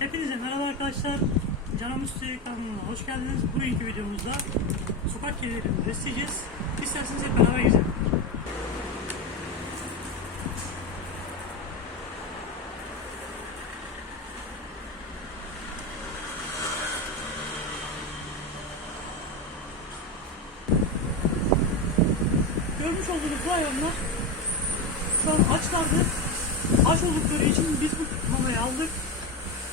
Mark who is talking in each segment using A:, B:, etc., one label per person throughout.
A: Hepinize merhaba arkadaşlar. Canım Üstü kanalına hoş geldiniz. Bugünkü videomuzda sokak kedilerini besleyeceğiz. İsterseniz hep beraber gezelim. Görmüş olduğunuz bu hayvanlar şu an açlardı. Aç oldukları için biz bu mamayı aldık.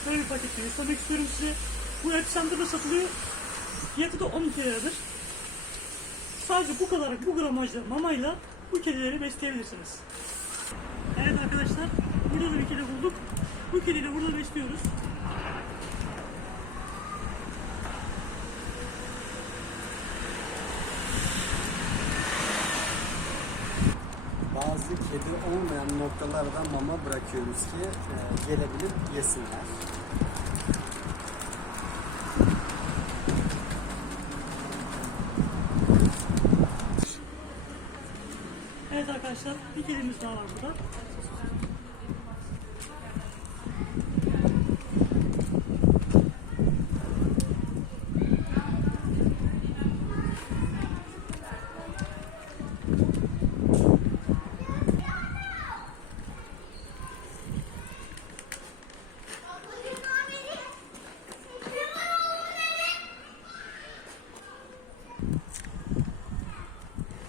A: Böyle bir paketi göstermek istiyorum size. Bu Epicentre'da satılıyor. Fiyatı da 12 liradır. Sadece bu kadar bu gramajda mamayla bu kedileri besleyebilirsiniz. Evet arkadaşlar, burada da bir kedi bulduk. Bu kediyi de burada besliyoruz.
B: Bazı kedi olmayan noktalarda mama bırakıyoruz ki e, gelebilip yesinler.
A: Evet arkadaşlar, bir kedimiz daha var burada.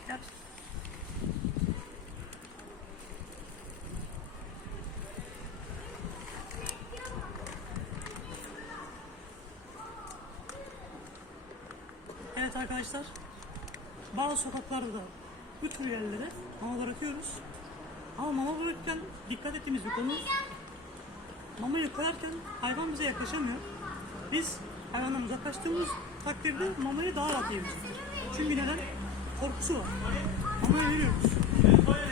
A: Gel. Evet arkadaşlar, bazı sokaklarda da bu tür yerlere mama bırakıyoruz. Ama mama bırakırken dikkat ettiğimiz bir konu, mamayı koyarken hayvan bize yaklaşamıyor. Biz hayvandan uzaklaştığımız takdirde mamayı daha rahat yiyebiliriz. Çünkü neden? Korkusu var. Mamayı veriyoruz.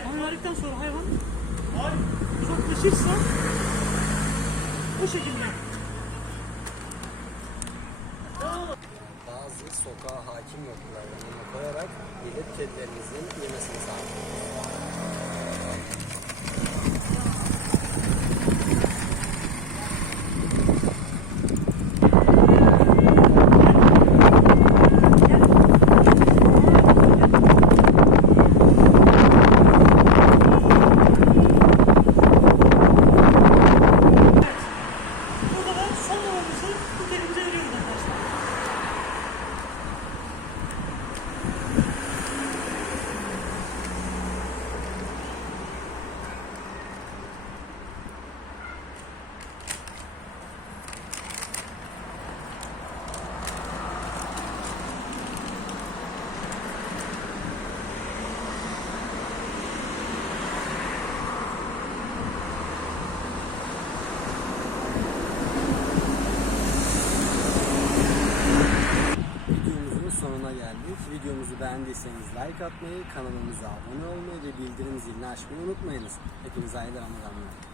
A: Mamayı verdikten sonra hayvan uzaklaşırsa bu şekilde
B: Bazı sokağa hakim noktalarda mama koyarak gelip kedilerinizin yemesini sağlıyoruz.
A: Burada da son numaramızı bu kedimize veriyoruz arkadaşlar.
B: Videomuzun sonuna geldik. Videomuzu beğendiyseniz like atmayı, kanalımıza abone olmayı ve bildirim zilini açmayı unutmayınız. Hepinize hayırlı Ramazanlar.